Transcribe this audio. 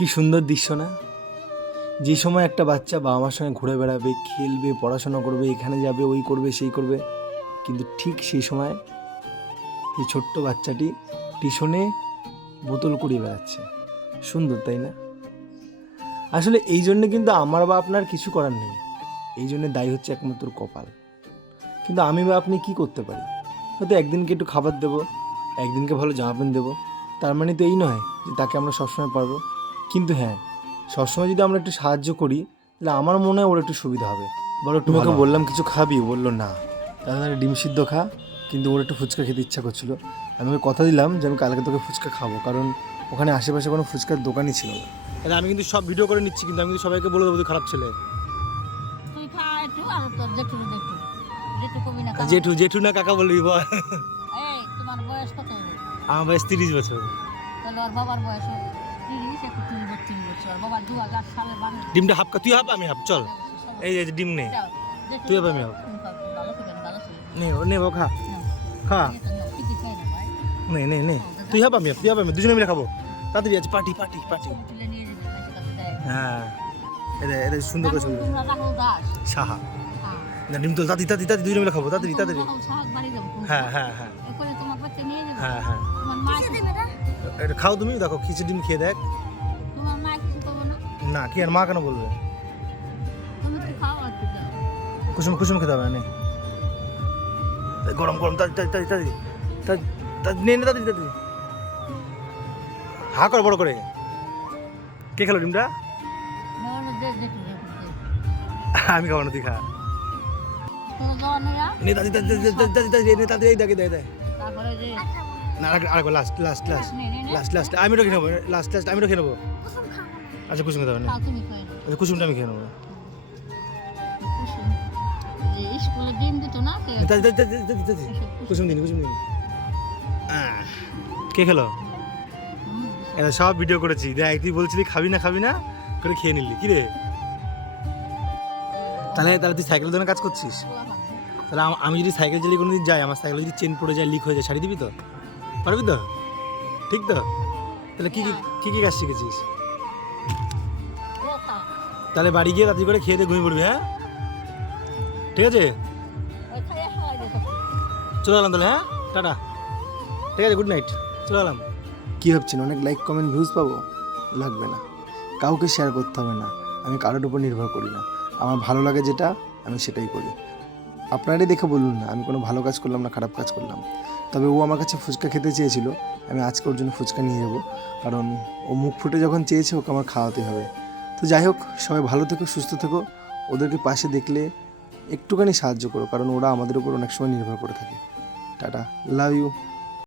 কি সুন্দর দৃশ্য না? যে সময় একটা বাচ্চা বাবা মার সঙ্গে ঘুরে বেড়াবে, খেলবে, পড়াশোনা করবে, এখানে যাবে, ওই করবে, সেই করবে, কিন্তু ঠিক সেই সময় এই ছোট্ট বাচ্চাটি টিউশনে বোতল কুড়িয়ে বেড়াচ্ছে। সুন্দর, তাই না? আসলে এই জন্যে কিন্তু আমার বা আপনার কিছু করার নেই, এই জন্যে দায়ী হচ্ছে একমাত্র কপাল। কিন্তু আমি বা আপনি কি করতে পারি? হয়তো একদিনকে একটু খাবার দেবো, একদিনকে ভালো জামা প্যান্ট দেবো, তার মানে তো এই নয় যে তাকে আমরা সবসময় পারবো। কিন্তু হ্যাঁ, সবসময় যদি আমরা একটু সাহায্য করি, তাহলে আমার মনে হয় ওর একটু সুবিধা হবে। বলো, তুমি ওকে বললাম কিছু খাবি, বললো না, তাহলে ডিম সিদ্ধ খা। কিন্তু ওর একটু ফুচকা খেতে ইচ্ছা করছিল। আমি ওকে কথা দিলাম যে আমি কালকে তোকে ফুচকা খাবো, কারণ ওখানে আশেপাশে কোনো ফুচকার দোকানই ছিল না। তাহলে আমি কিন্তু সব ভিডিও করে নিচ্ছি, কিন্তু আমি কিন্তু সবাইকে বলে দেবো তুই খারাপ ছেলে। তুই খা একটু আর তোর জেঠু দেখু জেঠু কবি না জেঠু জেঠু না কাকা বলবি বল। এই তোমার বয়স কত? আমার বয়স 30 বছর। তাহলে ওর বাবার বয়স 30 একটু 32 বছর। ওর বাবা 2000 সালে বানানো। ডিমটা হাফ তুই হাফ আমি হাফ, চল। এই যে ডিম নে, তুই হাফ আমি হাফ। নে নে বাবা, খা খা, নে নে নে, তুই হাফ আমি হাফ, তুই হাফ আমি, দুজনে মিলে খাবো। তাড়াতাড়ি আছে, পার্টি পার্টি পার্টি। হ্যাঁ, এটা এটা সুন্দর করে চলবে। সাহা না, ডিম তো তাড়াতাড়ি তাড়াতাড়ি তাড়াতাড়ি দুজনে মিলে খাবো, তাড়াতাড়ি তাড়াতাড়ি। হ্যাঁ হ্যাঁ হ্যাঁ হ্যাঁ হ্যাঁ, এটা খাও তুমি, দেখো কিছু ডিম খেয়ে দেখ। না কি আর মা কেন বলবে? কুসুম কুসুম খেতে হবে না, গরম গরম, তাড়াতাড়ি তাড়াতাড়ি তাড়াতাড়ি তাড়াতাড়ি নে নে, তাড়াতাড়ি তাড়াতাড়ি। হা কর বড় করে। কে খেলো ডিমটা? আমি খাবো না, তুই খা। নে তাড়াতাড়ি তাড়াতাড়ি তাড়াতাড়ি তাড়াতাড়ি নে, তাড়াতাড়ি দেখে দেখে দেখ। না আরেকবার, last last last last last আমি তো খেয়ে নেবো, লাস্ট লাস্ট আমি তো খেয়ে নেবো। আচ্ছা কুসুম খেতে হবে না, আচ্ছা কুসুমটা আমি খেয়ে নেবো। স্কুলে ডিম দিত না কুসুম দিন কুসুম দিন। কে খেলো? এটা সব ভিডিও করেছি, দেখ তুই বলছিলি খাবি না খাবি না করে খেয়ে নিলি, কি রে? তাহলে তাহলে তুই সাইকেল দোকানে কাজ করছিস? তাহলে আমি যদি সাইকেল চালিয়ে কোনোদিন যাই, আমার সাইকেল যদি চেন পড়ে যায়, লিক হয়ে যায়, ছাড়িয়ে দিবি তো? পারবি তো? ঠিক তো? তাহলে কি কি কি কাজ শিখেছিস? তাহলে বাড়ি গিয়ে রাত্রি করে খেয়ে দিয়ে ঘুমিয়ে পড়বি, হ্যাঁ? ঠিক আছে, চলে এলাম তাহলে, হ্যাঁ টাটা, ঠিক আছে, গুড নাইট, চলে এলাম। কী ভাবছেন অনেক লাইক কমেন্ট ভিউজ পাবো? লাগবে না, কাউকে শেয়ার করতে হবে না, আমি কারোর উপর নির্ভর করি না, আমার ভালো লাগে যেটা আমি সেটাই করি। আপনারাই দেখে বলুন না আমি কোনো ভালো কাজ করলাম না খারাপ কাজ করলাম। তবে ও আমার কাছে ফুচকা খেতে চেয়েছিল, আমি আজকে ওর জন্য ফুচকা নিয়ে যাবো, কারণ ও মুখ ফুটে যখন চেয়েছে ওকে আমার খাওয়াতে হবে। তো যাই হোক, সবাই ভালো থেকো, সুস্থ থেকো, ওদেরকে পাশে দেখলে একটুখানি সাহায্য করো, কারণ ওরা আমাদের উপর অনেক সময় নির্ভর করে থাকে। Tata, love you.